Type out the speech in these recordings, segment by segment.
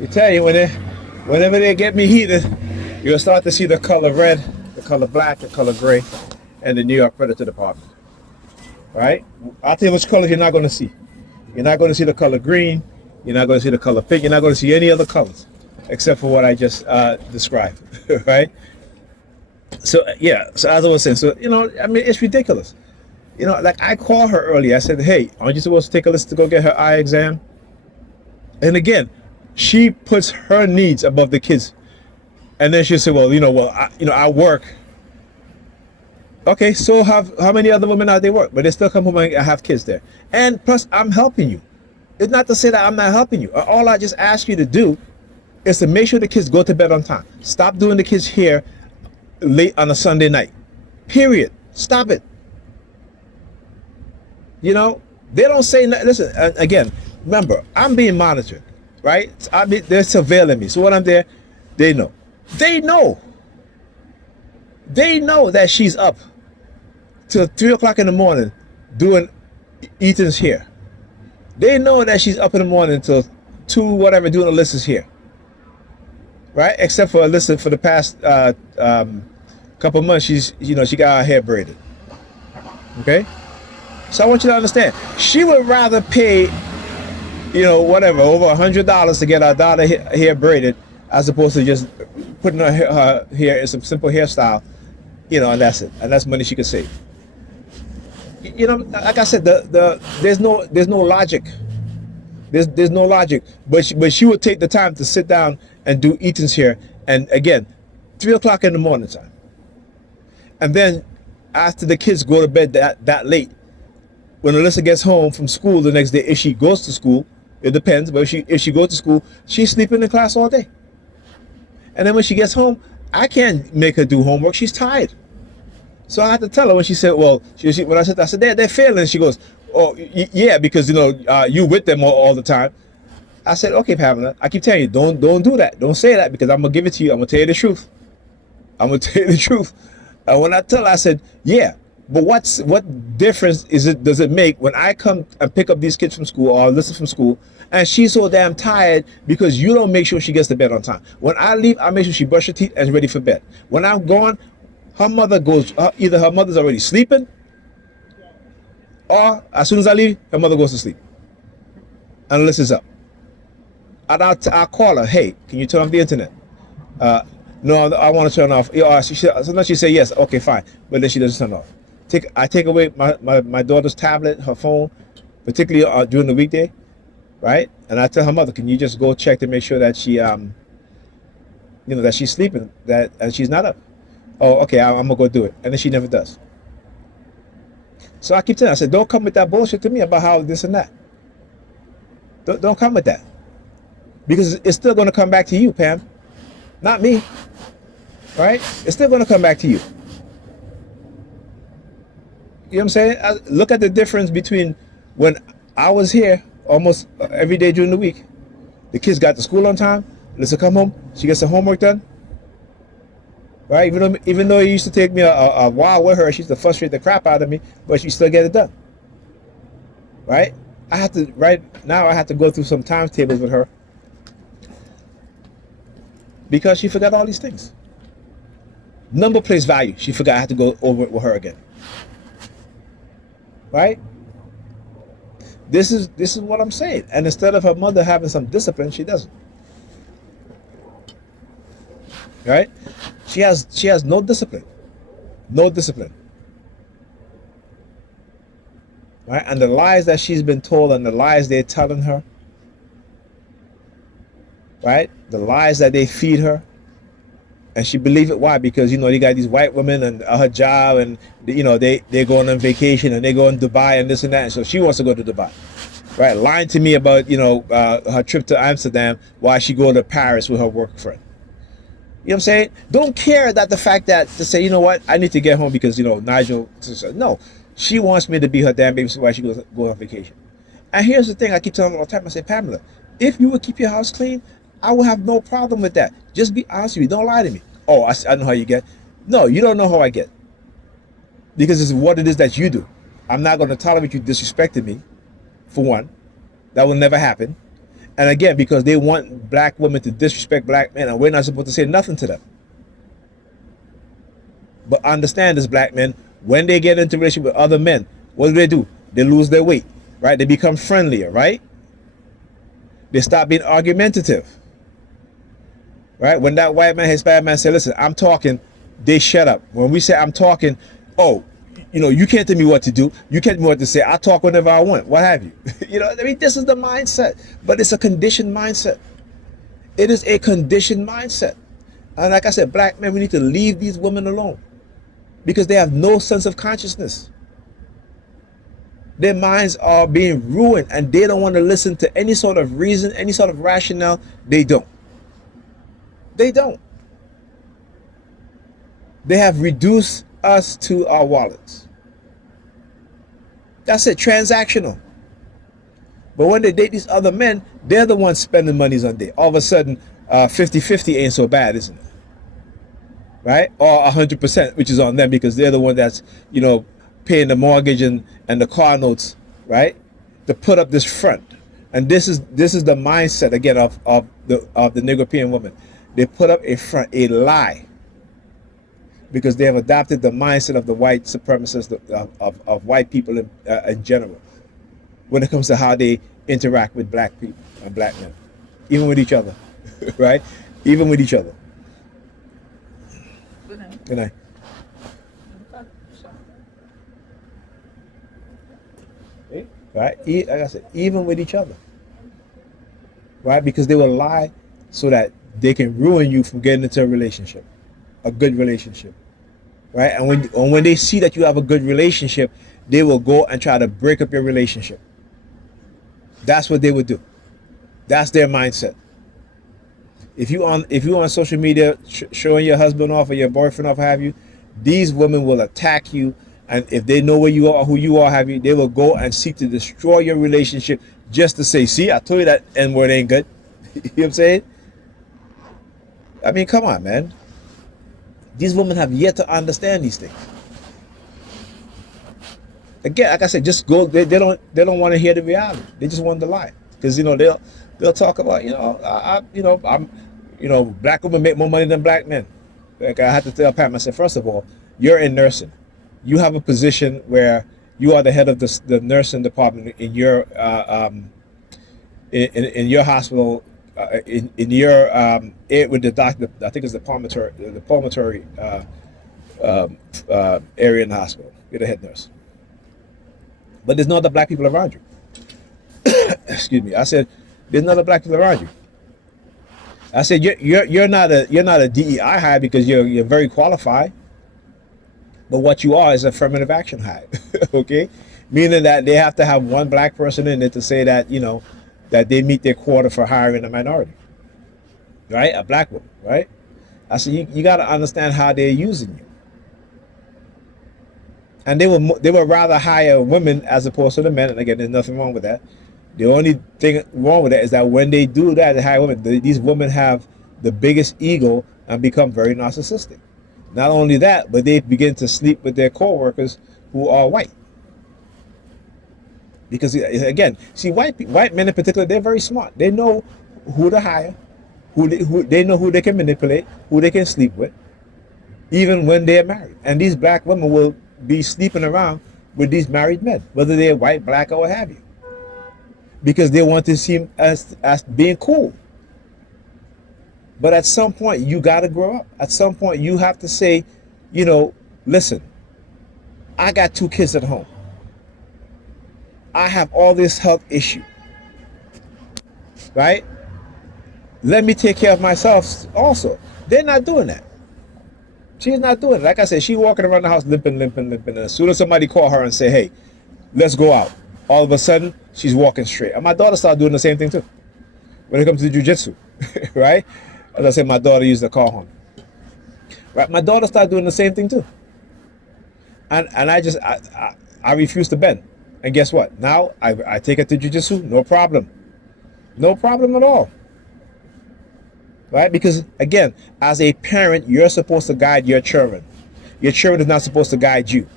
I tell you, whenever they get me heated, you'll start to see the color red, the color black, the color gray, and the New York Predator Department. Right? I'll tell you which colors you're not going to see. You're not going to see the color green. You're not going to see the color pink. You're not going to see any other colors except for what I just described. Right? So yeah. So as I was saying, so I mean, it's ridiculous. Like I called her earlier. I said, "Hey, aren't you supposed to take a list to go get her eye exam?" And again, she puts her needs above the kids. And then she'll say, "Well, I work." Okay, so how many other women out there work, but they still come home and have kids there. And plus, I'm helping you. It's not to say that I'm not helping you. All I just ask you to do is to make sure the kids go to bed on time. Stop doing the kids here late on a Sunday night. Period. Stop it. They don't say nothing. Listen, again, remember, I'm being monitored, right? They're surveilling me. So when I'm there, they know. They know. They know that she's up till 3 o'clock in the morning doing Ethan's hair. They know that she's up in the morning till 2, whatever, doing Alyssa's hair. Right? Except for Alyssa, for the past couple months, she got her hair braided. Okay? So I want you to understand, she would rather pay, whatever, over $100 to get her daughter hair braided, as opposed to just putting her hair in some simple hairstyle, and that's it. And that's money she could save. Like I said, there's no logic. There's no logic. But she would take the time to sit down and do Ethan's hair, and again, 3 o'clock in the morning time. And then after the kids go to bed that late, when Alyssa gets home from school the next day, if she goes to school, it depends, but if she goes to school, she's sleeping in class all day. And then when she gets home, I can't make her do homework. She's tired. So I had to tell her when she said, well, when I said they're failing. She goes, oh, yeah, because, you with them all the time. I said, okay, Pamela, I keep telling you, don't do that. Don't say that, because I'm going to give it to you. I'm going to tell you the truth. I'm going to tell you the truth. And when I tell her, I said, yeah, but what difference does it make when I come and pick up these kids from school or Alyssa from school, and she's so damn tired because you don't make sure she gets to bed on time. When I leave, I make sure she brushes her teeth and is ready for bed. When I'm gone, her mother goes, either her mother's already sleeping, or as soon as I leave, her mother goes to sleep. And Alyssa's up. And I'll call her, hey, can you turn off the internet? No, I want to turn off. Sometimes she say yes, okay, fine. But then she doesn't turn off. I take away my daughter's tablet, her phone, particularly during the weekday, right? And I tell her mother, can you just go check to make sure that she, that she's sleeping, and she's not up. Oh, okay, I'm gonna go do it, and then she never does. So I keep telling her, I said, don't come with that bullshit to me about how this and that. Don't come with that, because it's still gonna come back to you, Pam, not me. Right? It's still gonna come back to you. You know what I'm saying? Look at the difference between when I was here almost every day during the week. The kids got to school on time. Alyssa come home. She gets her homework done. Right? Even though it used to take me a while with her, she used to frustrate the crap out of me, but she still get it done. Right? Right now I have to go through some timetables with her because she forgot all these things. Number place value. She forgot I had to go over it with her again. Right? This is what I'm saying. And instead of her mother having some discipline, she doesn't. Right? She has no discipline. No discipline. Right? And the lies that she's been told and the lies they're telling her, right? The lies that they feed her, and she believe it. Why? Because they got these white women and her job, and they're going on vacation and they go in Dubai and this and that, and so she wants to go to Dubai, right? Lying to me about her trip to Amsterdam while she go to Paris with her work friend. You know what I'm saying? Don't care that the fact that to say, you know what, I need to get home because Nigel. No, she wants me to be her damn babysitter while she goes on vacation. And here's the thing: I keep telling her all the time. I say, Pamela, if you would keep your house clean, I will have no problem with that. Just be honest with me. Don't lie to me. Oh, I know how you get. No, you don't know how I get. Because it's what it is that you do. I'm not going to tolerate you disrespecting me, for one. That will never happen. And again, because they want black women to disrespect black men, and we're not supposed to say nothing to them. But understand this, black men, when they get into relationship with other men, what do? They lose their weight, right? They become friendlier, right? They stop being argumentative, right? When that white man, Hispanic man say, listen, I'm talking, they shut up. When we say I'm talking, oh, you can't tell me what to do. You can't tell me what to say. I talk whenever I want. What have you? This is the mindset. But it's a conditioned mindset. It is a conditioned mindset. And like I said, black men, we need to leave these women alone because they have no sense of consciousness. Their minds are being ruined and they don't want to listen to any sort of reason, any sort of rationale. They don't. They don't. They have reduced us to our wallets. That's it, transactional. But when they date these other men, they're the ones spending monies on date. All of a sudden, 50-50 ain't so bad, isn't it? Right? Or 100%, which is on them because they're the one that's, paying the mortgage and the car notes, right? To put up this front. And this is the mindset, again, of the Negropean woman. They put up a front, a lie. Because they have adopted the mindset of the white supremacists, of white people in general, when it comes to how they interact with black people and black men, even with each other, right? Even with each other. Good night. Good night. Right? Like I said, even with each other, right? Because they will lie so that they can ruin you from getting into a relationship, a good relationship. Right? And when they see that you have a good relationship, they will go and try to break up your relationship. That's what they would do. That's their mindset. If you on social media showing your husband off or your boyfriend off, have you, these women will attack you, and if they know where you are, who you are, have you, they will go and seek to destroy your relationship just to say, see, I told you that N-word ain't good. You know what I'm saying? I mean, come on, man. These women have yet to understand these things. Again, like I said, just go. They don't want to hear the reality. They just want to lie because they'll talk about black women make more money than black men. Like I had to tell Pam, I said, first of all, you're in nursing. You have a position where you are the head of the nursing department in your in your hospital. In your with the doctor, I think it's the pulmonary area in the hospital. You're the head nurse, but there's no other black people around you. Excuse me. I said there's no other black people around you. I said you're not a DEI hire because you're very qualified, but what you are is affirmative action hire. Okay, meaning that they have to have one black person in it to say that that they meet their quota for hiring a minority, right? A black woman, right? I said, you got to understand how they're using you. And they would rather hire women as opposed to the men. And again, there's nothing wrong with that. The only thing wrong with that is that when they do that, they hire women, these women have the biggest ego and become very narcissistic. Not only that, but they begin to sleep with their co-workers who are white. Because again, see, white men in particular, they're very smart. They know who to hire, who they know who they can manipulate, who they can sleep with, even when they're married. And these black women will be sleeping around with these married men, whether they're white, black, or what have you, because they want to seem as being cool. But at some point, you got to grow up. At some point, you have to say, listen, I got 2 kids at home. I have all this health issue, right? Let me take care of myself also. They're not doing that. She's not doing it. Like I said, she's walking around the house limping. And as soon as somebody call her and say, hey, let's go out, all of a sudden, she's walking straight. And my daughter started doing the same thing too. When it comes to jiu-jitsu, right? As I said, my daughter used to call home. Right? My daughter started doing the same thing too. And I refuse to bend. And guess what? Now I take her to jiu-jitsu, no problem. No problem at all. Right? Because again, as a parent, you're supposed to guide your children. Your children is not supposed to guide you.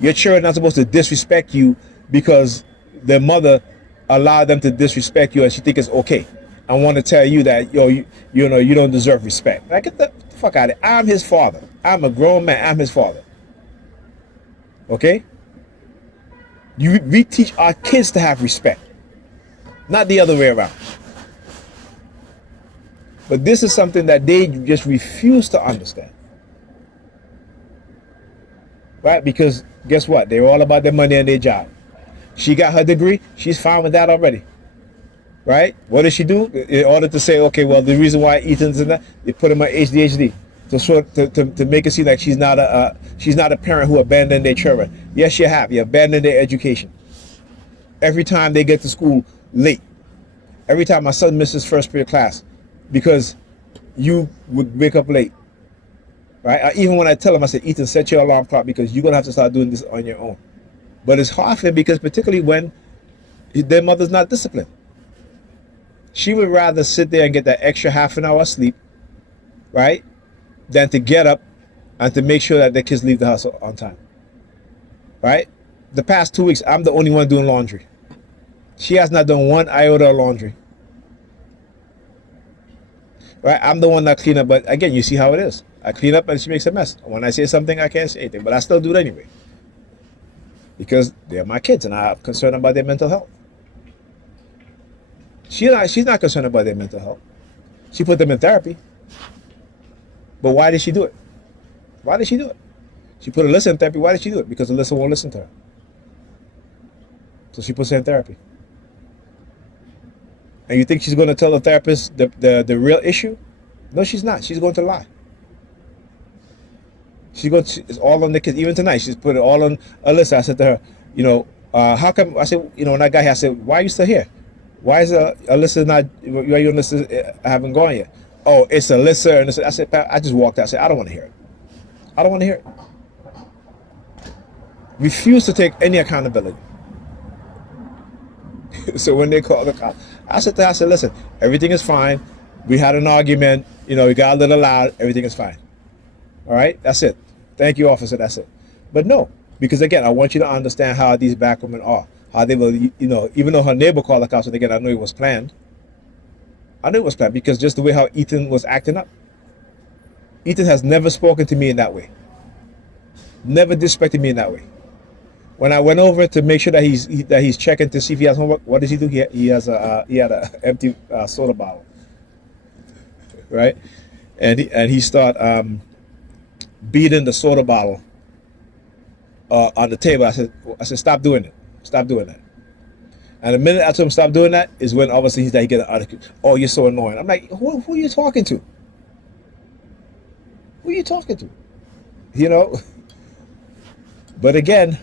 Your children are not supposed to disrespect you because their mother allow them to disrespect you, and she think it's okay, and want to tell you that you know you don't deserve respect. Like, get the fuck out of it. I'm his father. I'm a grown man. I'm his father. Okay? We teach our kids to have respect, not the other way around. But this is something that they just refuse to understand. Right? Because guess what? They're all about their money and their job. She got her degree. She's fine with that already. Right? What does she do? In order to say, okay, well, the reason why Ethan's in that, they put him on ADHD to make it seem like she's not a parent who abandoned their children. Yes, you have. You abandoned their education. Every time they get to school late. Every time my son misses first period class because you would wake up late. Right? Even when I tell him, I said, Ethan, set your alarm clock because you're going to have to start doing this on your own. But it's hard for him because particularly when their mother's not disciplined. She would rather sit there and get that extra half an hour sleep, right, than to get up and to make sure that the kids leave the house on time. Right? The past 2 weeks, I'm the only one doing laundry. She has not done one iota of laundry. Right? I'm the one that clean up, but again, you see how it is. I clean up and she makes a mess. When I say something, I can't say anything, but I still do it anyway. Because they're my kids and I'm concerned about their mental health. She's not concerned about their mental health. She put them in therapy. But why did she do it? Why did she do it? She put Alyssa in therapy. Why did she do it? Because Alyssa won't listen to her. So she puts her in therapy. And you think she's going to tell the therapist the real issue? No, she's not. She's going to lie. It's all on the kids. Even tonight, she's put it all on Alyssa. I said to her, how come? I said, when I got here, I said, why are you still here? Why is Alyssa not? Why you and Alyssa haven't gone yet? Oh, it's Alyssa. And I said, I just walked out. I said, I don't want to hear it. I don't want to hear it. Refuse to take any accountability. So when they call the cops, I said, listen, everything is fine. We had an argument. We got a little loud. Everything is fine. All right, that's it. Thank you, officer. That's it. But no, because again, I want you to understand how these black women are. How they will, even though her neighbor called the cops, and again, I know it was planned. I knew it was planned because just the way how Ethan was acting up. Ethan has never spoken to me in that way. Never disrespected me in that way. When I went over to make sure that he's checking to see if he has homework, what does he do? He had an empty soda bottle, right? And he start beating the soda bottle on the table. I said, stop doing it. Stop doing that. And the minute I told him stop doing that is when obviously he get an article. Oh, you're so annoying. I'm like, who are you talking to? Who are you talking to? But again,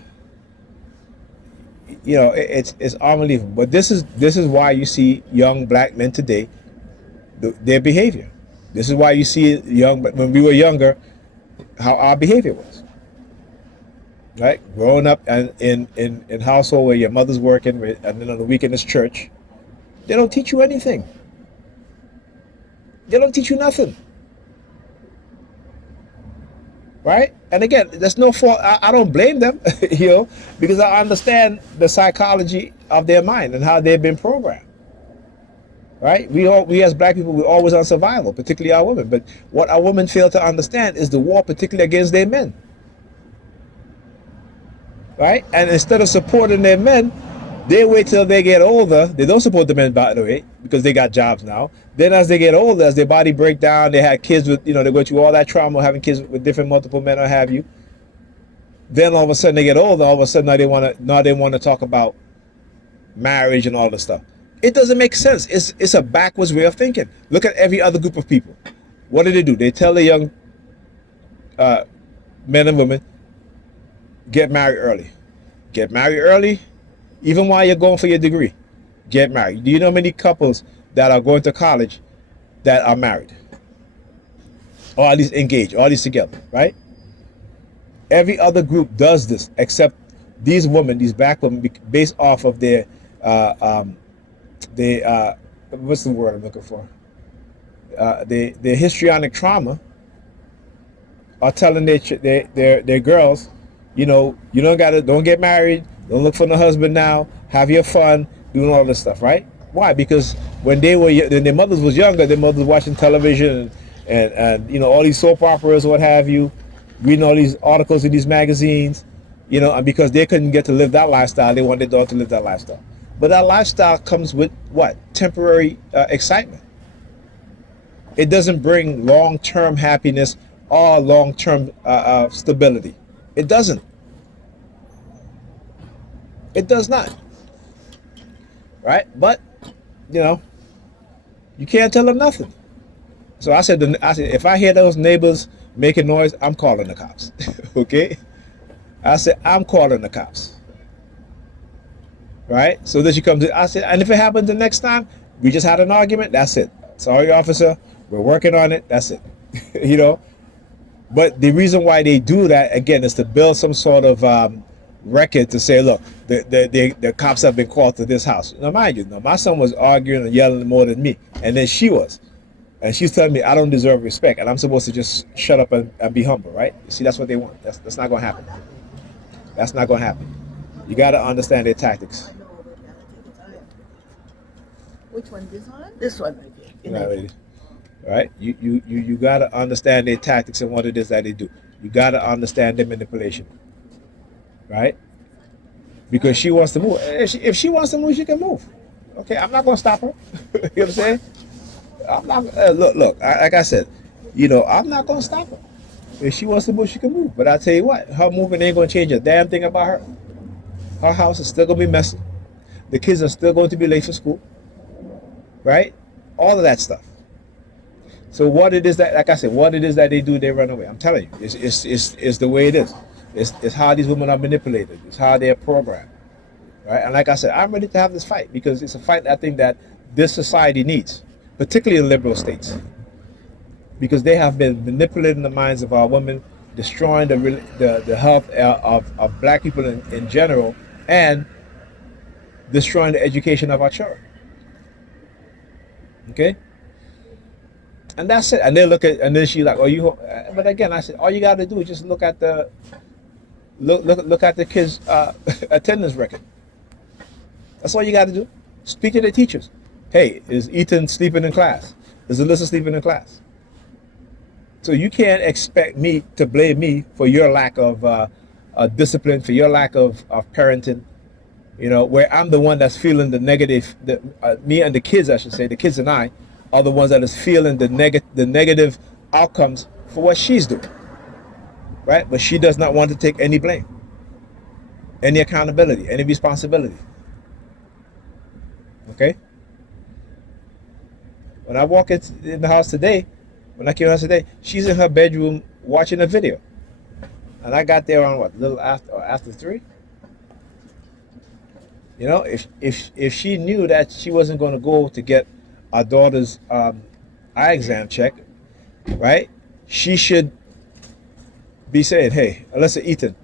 it's unbelievable. But this is why you see young black men today, their behavior. This is why you see when we were younger, how our behavior was. Right? Growing up and in household where your mother's working and then on the weekend is church, they don't teach you anything. They don't teach you nothing. Right? And again, there's no fault. I don't blame them, because I understand the psychology of their mind and how they've been programmed. Right? We as black people, we're always on survival, particularly our women. But what our women fail to understand is the war, particularly against their men. Right? And instead of supporting their men, they wait till they get older. They don't support the men, by the way, because they got jobs now. Then as they get older, as their body break down, they had kids with, they go through all that trauma, having kids with different multiple men or have you. Then all of a sudden they get older, all of a sudden now they want to talk about marriage and all this stuff. It doesn't make sense. It's a backwards way of thinking. Look at every other group of people. What do? They tell the young men and women, get married early. Get married early, even while you're going for your degree. Get married. Do you know many couples that are going to college that are married? Or at least engaged, or at least together, right? Every other group does this except these women, these black women, based off of their what's the word I'm looking for? Their histrionic trauma are telling their girls, don't get married, don't look for no husband now, have your fun, doing all this stuff, right? Why? Because when when their mothers was younger, their mothers watching television and you know all these soap operas or what have you, reading all these articles in these magazines, you know, and because they couldn't get to live that lifestyle, they wanted their daughter to live that lifestyle. But that lifestyle comes with what? Temporary excitement. It doesn't bring long-term happiness or long-term stability. It doesn't. It does not. Right? But you know, you can't tell them nothing. So I said, if I hear those neighbors making noise, I'm calling the cops. Okay? I said, I'm calling the cops. Right? So then she comes in. I said, and if it happens the next time, we just had an argument. That's it. Sorry, officer. We're working on it. That's it. You know. But the reason why they do that again is to build some sort of record to say, look, the cops have been called to this house. Now, mind you, my son was arguing and yelling more than me, and then she was. And she's telling me I don't deserve respect, and I'm supposed to just shut up and be humble, right? You see, that's what they want. That's not going to happen. That's not going to happen. You got to understand their tactics. Which one? This one? This one right here. Right, lady. Right? You got to understand their tactics and what it is that they do. You got to understand their manipulation. Right? Because she wants to move. If she wants to move, she can move. Okay, I'm not going to stop her. You know what I'm saying? I'm not. Look. Like I said, you know, I'm not going to stop her. If she wants to move, she can move. But I tell you what, her moving ain't going to change a damn thing about her. Her house is still going to be messy. The kids are still going to be late for school. Right? All of that stuff. So what it is that, like I said, what it is that they do, they run away. I'm telling you, it's the way it is. It's how these women are manipulated. It's how they're programmed, right? And like I said, I'm ready to have this fight because it's a fight I think that this society needs, particularly in liberal states, because they have been manipulating the minds of our women, destroying the health of black people in general, and destroying the education of our children. Okay. And that's it. And they look at, and then she's like, "Oh, you." But again, I said, all you got to do is just look at the kids' attendance record. That's all you got to do. Speak to the teachers. Hey, is Ethan sleeping in class? Is Alyssa sleeping in class? So you can't expect me to blame me for your lack of discipline, for your lack of parenting. You know, where I'm the one that's feeling the negative. Me and the kids, I should say, the kids and I are the ones that is feeling the negative outcomes for what she's doing, right? But she does not want to take any blame, any accountability, any responsibility. Okay? When I walk in the house today, when I came in the house today, she's in her bedroom watching a video. And I got there on what, a little after 3? You know, if she knew that she wasn't going to go to get our daughter's eye exam check, right? She should be saying, hey, Alyssa, Ethan,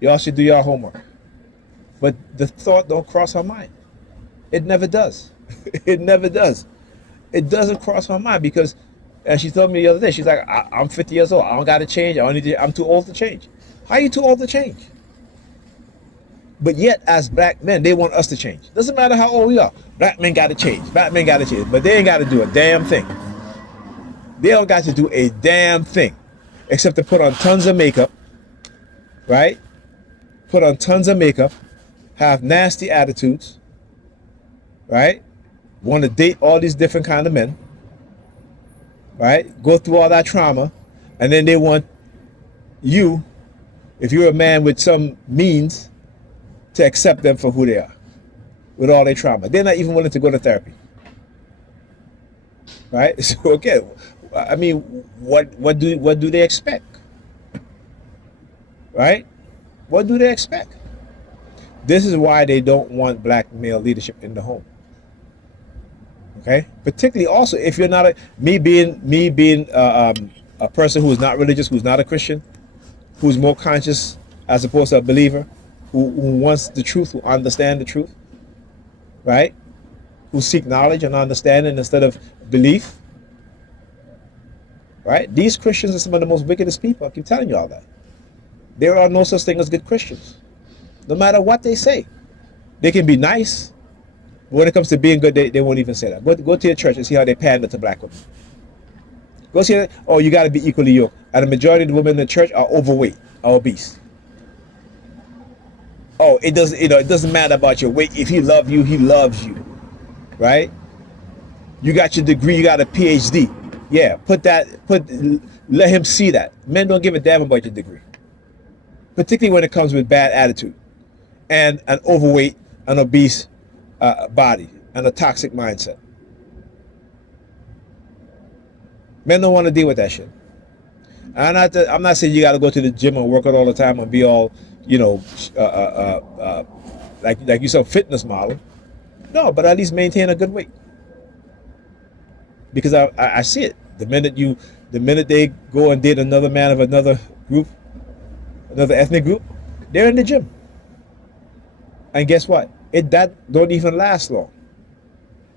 y'all should do your homework. But the thought don't cross her mind. It never does. It never does. It doesn't cross her mind because, and she told me the other day, she's like, I'm 50 years old. I don't got to change. I'm too old to change. How are you too old to change? But yet, as black men, they want us to change. Doesn't matter how old we are. Black men got to change. Black men got to change. But they ain't got to do a damn thing. They don't got to do a damn thing except to put on tons of makeup, right? Put on tons of makeup, have nasty attitudes, right? Want to date all these different kind of men, right? Go through all that trauma, and then they want you, if you're a man with some means, to accept them for who they are, with all their trauma. They're not even willing to go to therapy, right? So again, I mean, what do they expect, right? What do they expect? This is why they don't want black male leadership in the home. Okay, particularly also if you're not me being a person who is not religious, who's not a Christian, who's more conscious as opposed to a believer, who wants the truth, who understand the truth, right? Who seek knowledge and understanding instead of belief, right? These Christians are some of the most wickedest people. I keep telling you all that. There are no such thing as good Christians, no matter what they say. They can be nice, but when it comes to being good, they won't even say that. Go to your church and see how they pander to black women. Go see that. Oh, you got to be equally yoked. And the majority of the women in the church are overweight, are obese. Oh, it doesn't. It doesn't matter about your weight. If he loves you, he loves you, right? You got your degree. You got a PhD. Yeah, let him see that. Men don't give a damn about your degree, particularly when it comes with bad attitude and an overweight, an obese body and a toxic mindset. Men don't want to deal with that shit. I'm not saying you got to go to the gym and work out all the time and be all, like you said, fitness model. No, but at least maintain a good weight. Because I see it. The minute they go and date another man of another group, another ethnic group, they're in the gym. And guess what? That don't even last long.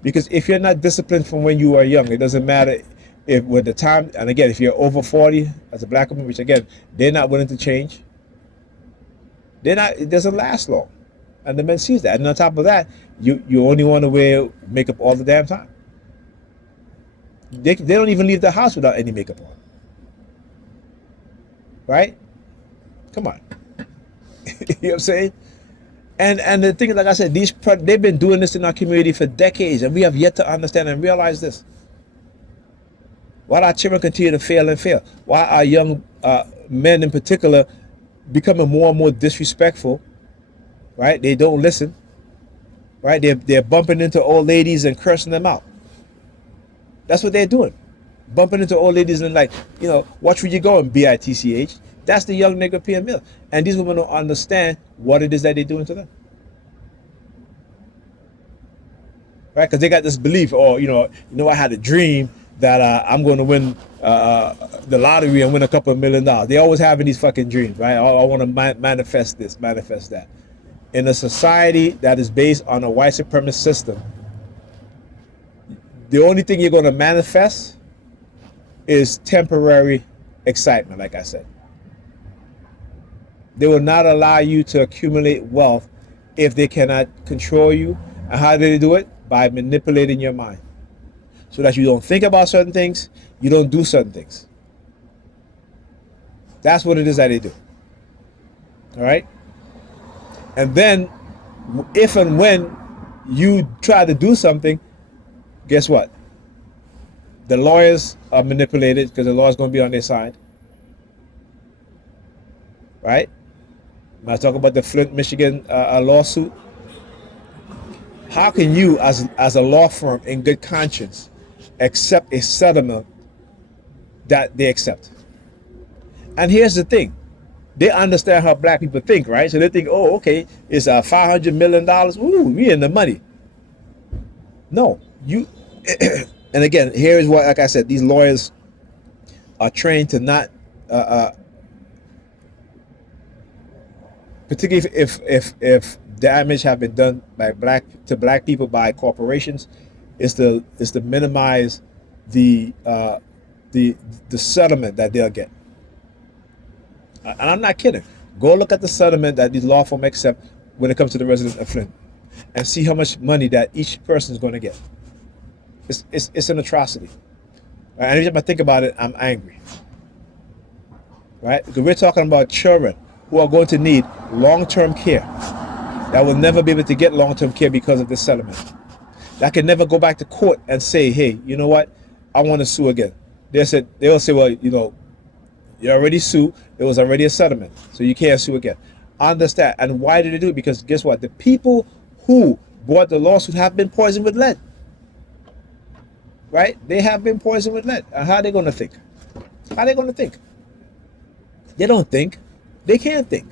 Because if you're not disciplined from when you are young, it doesn't matter if with the time, and again, if you're over 40 as a black woman, which again, they're not willing to change, it doesn't last long. And the men sees that. And on top of that, you only want to wear makeup all the damn time. They don't even leave the house without any makeup on. Right? Come on. You know what I'm saying? And the thing, like I said, they've been doing this in our community for decades, and we have yet to understand and realize this. Why our children continue to fail and fail? Why our young men in particular becoming more and more disrespectful, right? They don't listen, right? They're bumping into old ladies and cursing them out. That's what they're doing. Bumping into old ladies and watch where you going, B-I-T-C-H. That's the young nigga P.M. Mill. And these women don't understand what it is that they're doing to them. Right? Because they got this belief, I had a dream that I'm going to win the lottery and win a couple of $1 million. They always having these fucking dreams, right? I want to manifest this, manifest that. In a society that is based on a white supremacist system, the only thing you're going to manifest is temporary excitement, like I said. They will not allow you to accumulate wealth if they cannot control you. And how do they do it? By manipulating your mind. So that you don't think about certain things, you don't do certain things. That's what it is that they do. All right? And then, if and when you try to do something, guess what? The lawyers are manipulated because the law is going to be on their side. Right? When I talk about the Flint, Michigan lawsuit, how can you, as a law firm in good conscience, accept a settlement that they accept? And here's the thing. They understand how black people think, right? So they think, oh, okay, it's $500 million. Ooh, we in the money. No, you... And again, here is what, like I said, these lawyers are trained to not... particularly if damage have been done by black people by corporations, is to minimize the settlement that they'll get. And I'm not kidding. Go look at the settlement that these law firms accept when it comes to the residents of Flint, and see how much money that each person is going to get. It's an atrocity. Right? And every time I think about it, I'm angry. Right? Because we're talking about children who are going to need long-term care, that will never be able to get long-term care because of this settlement. That can never go back to court and say, hey, you know what? I want to sue again. They'll say, well, you already sued. There was already a settlement, so you can't sue again. Understand. And why did they do it? Because guess what? The people who brought the lawsuit have been poisoned with lead. Right? They have been poisoned with lead. And how are they going to think? How are they going to think? They don't think. They can't think.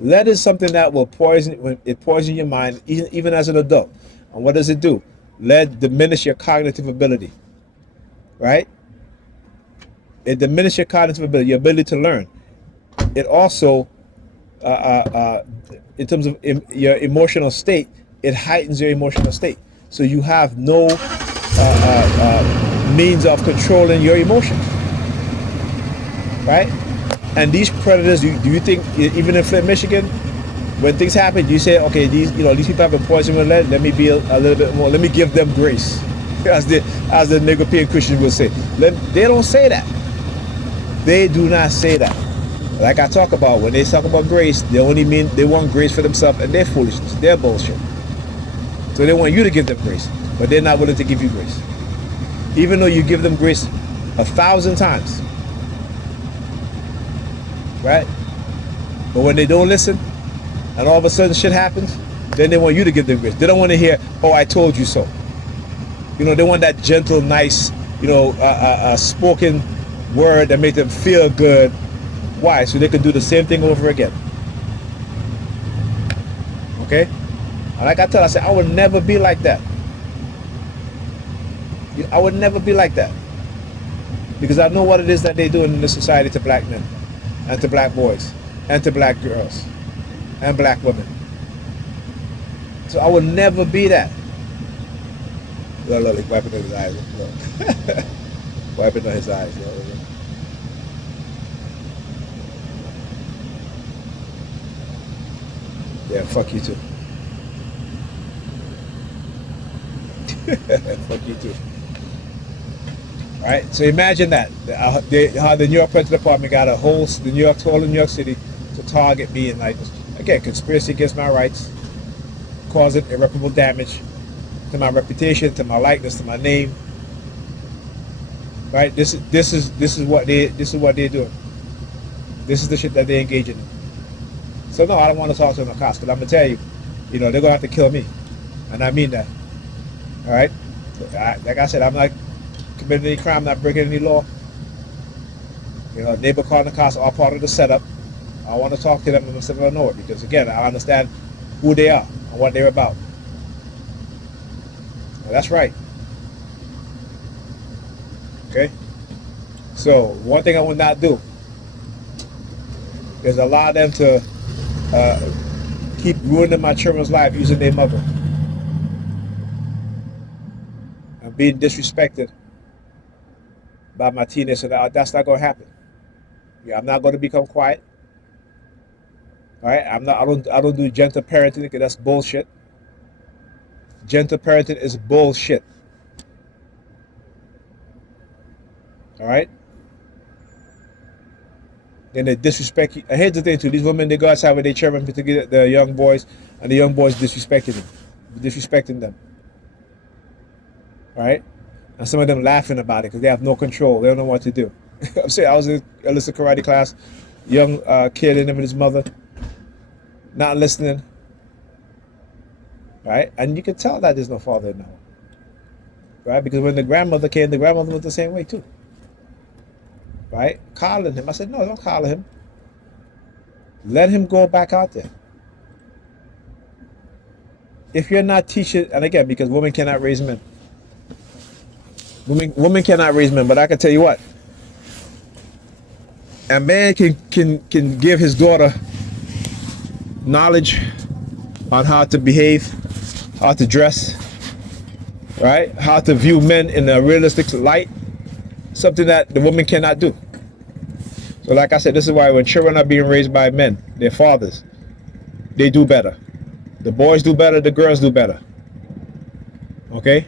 Lead is something that will poison your mind, even as an adult. And what does it do? Lead diminishes your cognitive ability. Right? It diminishes your cognitive ability, your ability to learn. It also, in terms of your emotional state, it heightens your emotional state. So you have no means of controlling your emotions. Right? And these predators, do you think, even in Flint, Michigan, When things happen, you say, okay, these people have been poisoned with lead. Let me be a little bit more. Let me give them grace, as the European Christians will say. They don't say that. They do not say that. Like I talk about, when they talk about grace, they only mean they want grace for themselves and their foolishness, their bullshit. So they want you to give them grace, but they're not willing to give you grace, even though you give them grace 1,000 times, right? But when they don't listen, and all of a sudden shit happens, then they want you to give them grace. They don't want to hear, "Oh, I told you so." They want that gentle, nice, spoken word that makes them feel good. Why? So they can do the same thing over again. Okay? And like I said, I would never be like that. I would never be like that. Because I know what it is that they do in this society to black men, and to black boys, and to black girls, and black women. So I would never be that. Look, wiping on his eyes. Look. Wiping on his eyes. Look. Yeah, fuck you too. Fuck you too. All right, so imagine that how the New York Police Department got a whole New York City to target me, and like, again, conspiracy against my rights, causing irreparable damage to my reputation, to my likeness, to my name. Right? This is what they're doing. This is the shit that they're engaging in. So no, I don't want to talk to the cops, because I'm gonna tell you, they're gonna have to kill me, and I mean that. All right, like I said, I'm not committing any crime, not breaking any law. Neighbor calling the cops are part of the setup. I want to talk to them and let them know it, because again, I understand who they are and what they're about. Well, that's right. Okay. So one thing I would not do is allow them to keep ruining my children's life using their mother and being disrespected by my teenagers. So that's not going to happen. Yeah, I'm not going to become quiet. All right, I don't do gentle parenting, because that's bullshit. Gentle parenting is bullshit. All right. Then they disrespect you. And here's the thing too: these women, they go outside with their children, particularly the young boys, and the young boys disrespecting them. All right. And some of them laughing about it because they have no control. They don't know what to do. I'm saying, I was in elicit karate class, young kid in him with his mother, not listening. Right? And you can tell that there's no father in the home. Right? Because when the grandmother came, the grandmother was the same way too. Right? Calling him. I said, no, don't call him. Let him go back out there. If you're not teaching, and again, because women cannot raise men. Women cannot raise men, but I can tell you what. A man can give his daughter knowledge on how to behave, how to dress, right? How to view men in a realistic light, something that the woman cannot do. So like I said, this is why when children are being raised by men, their fathers, they do better. The boys do better, the girls do better. Okay?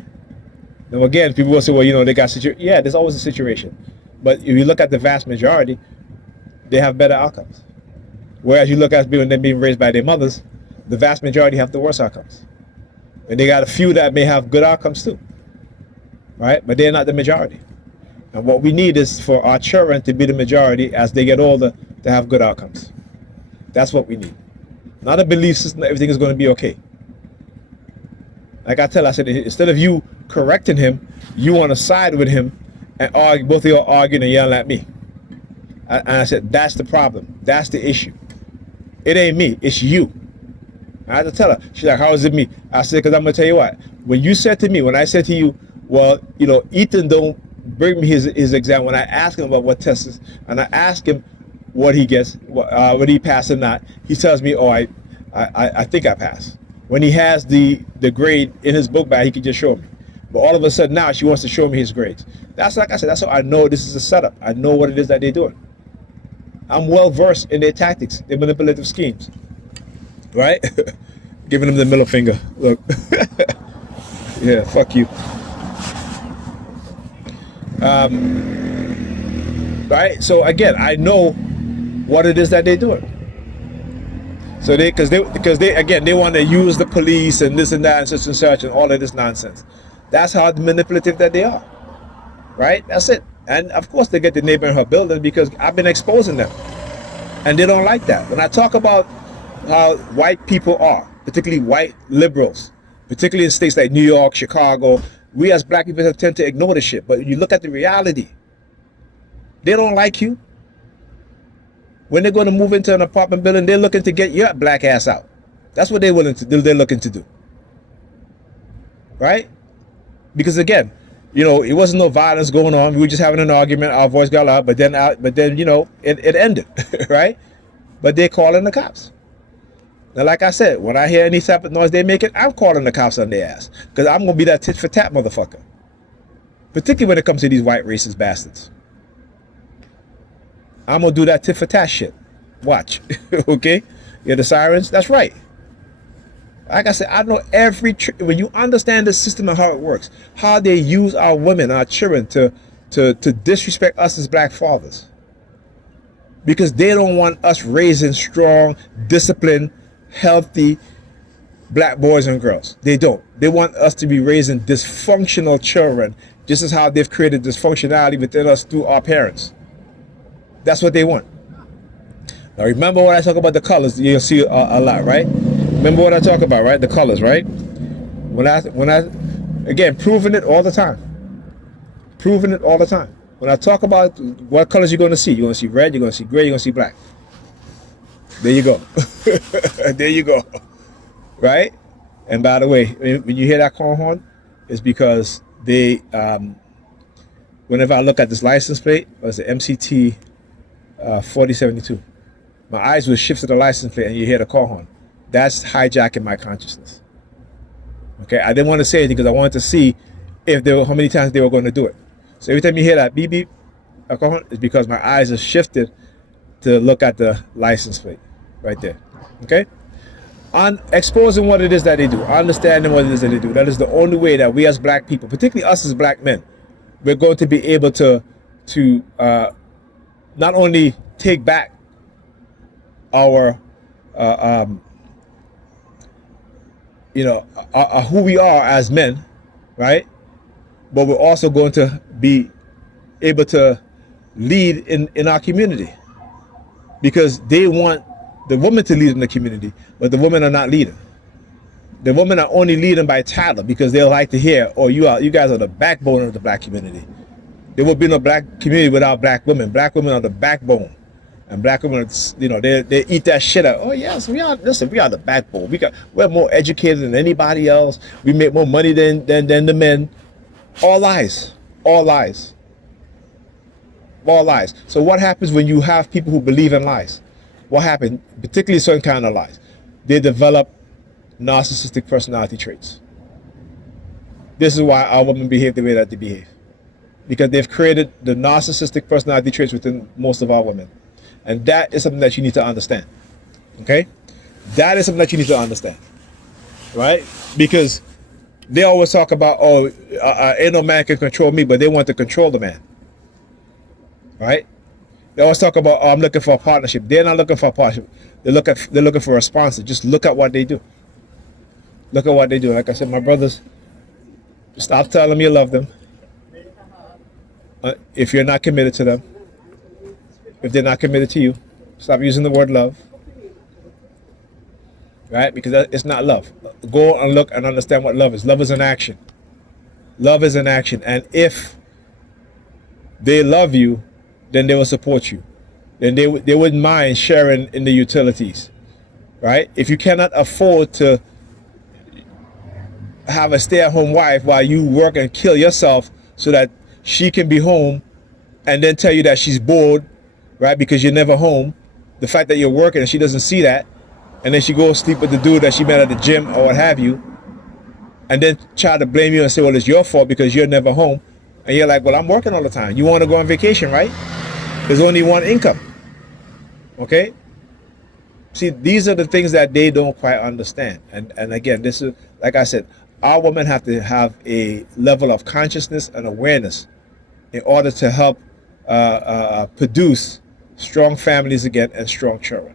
Now again, people will say, well, they got situation. Yeah, there's always a situation. But if you look at the vast majority, they have better outcomes. Whereas you look at them being raised by their mothers, the vast majority have the worst outcomes. And they got a few that may have good outcomes too. Right? But they're not the majority. And what we need is for our children to be the majority as they get older to have good outcomes. That's what we need. Not a belief system that everything is going to be okay. Like I said, instead of you correcting him, you want to side with him and argue, both of you are arguing and yelling at me. And I said, that's the problem. That's the issue. It ain't me, it's you. I had to tell her. She's like, how is it me? I said, because I'm going to tell you what. When I said to you, well, Ethan don't bring me his exam, when I ask him about what test is, and I ask him what he gets, whether he passed or not, he tells me, oh, I think I passed. When he has the grade in his book bag, he can just show me. But all of a sudden now, she wants to show me his grades. That's like I said, that's how I know this is a setup. I know what it is that they're doing. I'm well versed in their tactics, their manipulative schemes. right? Giving them the middle finger. Look, yeah, fuck you. Right? So again, I know what it is that they're doing. So because they again they want to use the police and this and that and such and such and all of this nonsense. That's how manipulative that they are. Right? That's it. And of course they get the neighbor in her building because I've been exposing them. And they don't like that. When I talk about how white people are, particularly white liberals, particularly in states like New York, Chicago, we as black people tend to ignore the shit. But you look at the reality. They don't like you. When they're going to move into an apartment building, they're looking to get your black ass out. That's what they're willing to do. They're looking to do. Right? Because again, you know, it wasn't no violence going on. We were just having an argument. Our voice got loud, but then, you know, it ended, right? But they're calling the cops. Now, like I said, when I hear any type of noise they make it, I'm calling the cops on their ass because I'm gonna be that tit for tat motherfucker. Particularly when it comes to these white racist bastards. I'm gonna do that tit for tat shit. Watch, okay? You hear the sirens? That's right. Like I said, I know every when you understand the system and how it works, how they use our women, our children to disrespect us as black fathers, because they don't want us raising strong, disciplined, healthy black boys and girls. They don't. They want us to be raising dysfunctional children, just as how they've created dysfunctionality within us through our parents. That's what they want. Now remember when I talk about the colors, you'll see a lot, right? Remember what I talk about, right? The colors, right? When I again, proving it all the time. Proving it all the time. When I talk about what colors you're going to see red, you're going to see gray, you're going to see black. There you go. There you go. Right? And by the way, when you hear that car horn, it's because they, whenever I look at this license plate, it was the MCT 4072. My eyes will shift to the license plate and you hear the car horn. That's hijacking my consciousness. Okay, I didn't want to say anything because I wanted to see if there were how many times they were going to do it. So every time you hear that beep beep, it's because my eyes are shifted to look at the license plate right there. Okay, on exposing what it is that they do, understanding what it is that they do. That is the only way that we as black people, particularly us as black men, we're going to be able to not only take back our who we are as men, right? But we're also going to be able to lead in our community, because they want the woman to lead in the community, but the women are not leading. The women are only leading by title because they like to hear, "Oh, you guys are the backbone of the black community." There will be no black community without black women. Black women are the backbone. And black women, they eat that shit up. Oh yes, we are. Listen, we are the backbone. We're more educated than anybody else. We make more money than the men. All lies. All lies. All lies. So what happens when you have people who believe in lies? What happens? Particularly certain kind of lies. They develop narcissistic personality traits. This is why our women behave the way that they behave, because they've created the narcissistic personality traits within most of our women. And that is something that you need to understand. Okay? That is something that you need to understand. Right? Because they always talk about, ain't no man can control me, but they want to control the man. Right? They always talk about, I'm looking for a partnership. They're not looking for a partnership. They're looking for a sponsor. Just look at what they do. Look at what they do. Like I said, my brothers, stop telling them you love them. If you're not committed to them. If they're not committed to you, stop using the word love. Right? Because it's not love. Go and look and understand what love is. Love is an action. Love is an action. And if they love you, then they will support you. Then they wouldn't mind sharing in the utilities. Right? If you cannot afford to have a stay-at-home wife while you work and kill yourself so that she can be home and then tell you that she's bored, right, because you're never home, the fact that you're working and she doesn't see that, and then she goes sleep with the dude that she met at the gym or what have you, and then try to blame you and say, well, it's your fault because you're never home, and you're like, well, I'm working all the time. You want to go on vacation, right? There's only one income. Okay? See, these are the things that they don't quite understand. And again, this is, like I said, our women have to have a level of consciousness and awareness in order to help produce strong families again and strong children.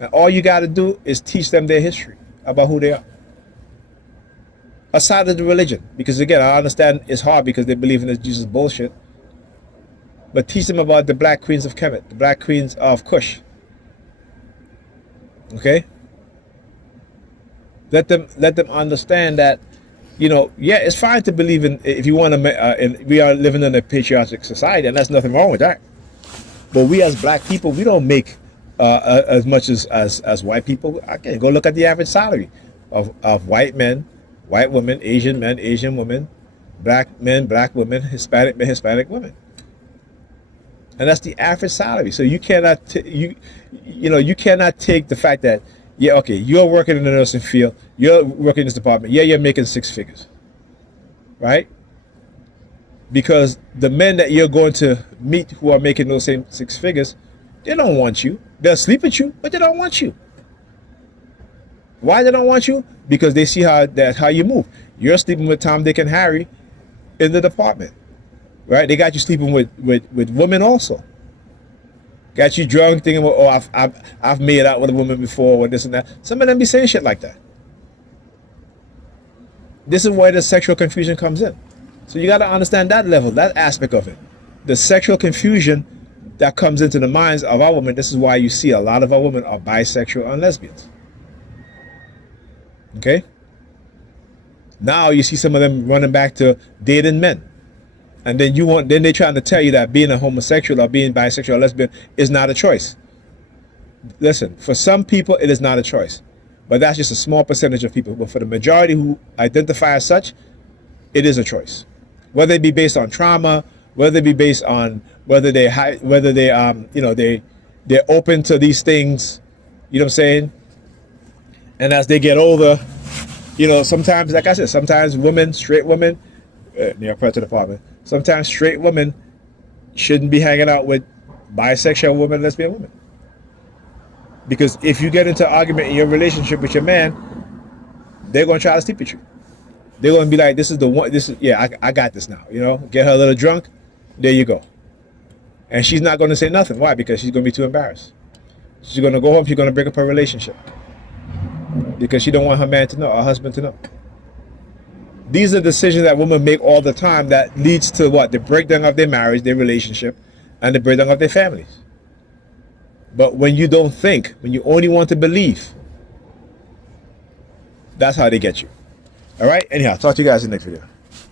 And all you got to do is teach them their history about who they are. Aside of the religion, because again, I understand it's hard because they believe in this Jesus bullshit. But teach them about the black queens of Kemet, the black queens of Kush. Okay? Let them understand that, yeah, it's fine to believe in, if you want to, we are living in a patriotic society, and there's nothing wrong with that. But we as black people, we don't make as much as white people. Okay, go look at the average salary of white men, white women, Asian men, Asian women, black men, black women, Hispanic men, Hispanic women. And that's the average salary. So you cannot, you cannot take the fact that, yeah, okay, you're working in the nursing field, you're working in this department, yeah, you're making 6 figures, right? Because the men that you're going to meet who are making those same 6 figures, they don't want you. They'll sleep with you, but they don't want you. Why they don't want you? Because they see that's how you move. You're sleeping with Tom, Dick, and Harry in the department, right? They got you sleeping with women also. Got you drunk thinking, oh, I've made out with a woman before, or this and that. Some of them be saying shit like that. This is where the sexual confusion comes in. So you got to understand that level, that aspect of it. The sexual confusion that comes into the minds of our women. This is why you see a lot of our women are bisexual and lesbians. Okay? Now you see some of them running back to dating men. And then they're trying to tell you that being a homosexual or being bisexual or lesbian is not a choice. Listen, for some people it is not a choice. But that's just a small percentage of people. But for the majority who identify as such, it is a choice. Whether it be based on trauma, whether it be based on whether they're open to these things, you know what I'm saying? And as they get older, sometimes, like I said, sometimes women, straight women, near part to the department, sometimes straight women shouldn't be hanging out with bisexual women, lesbian women. Because if you get into an argument in your relationship with your man, they're going to try to sleep with you. They're going to be like, this is the one, I got this now, get her a little drunk, there you go. And she's not going to say nothing. Why? Because she's going to be too embarrassed. She's going to go home, she's going to break up her relationship. Because she don't want her man to know, her husband to know. These are decisions that women make all the time that leads to what? The breakdown of their marriage, their relationship, and the breakdown of their families. But when you don't think, when you only want to believe, that's how they get you. All right? Anyhow, talk to you guys in the next video.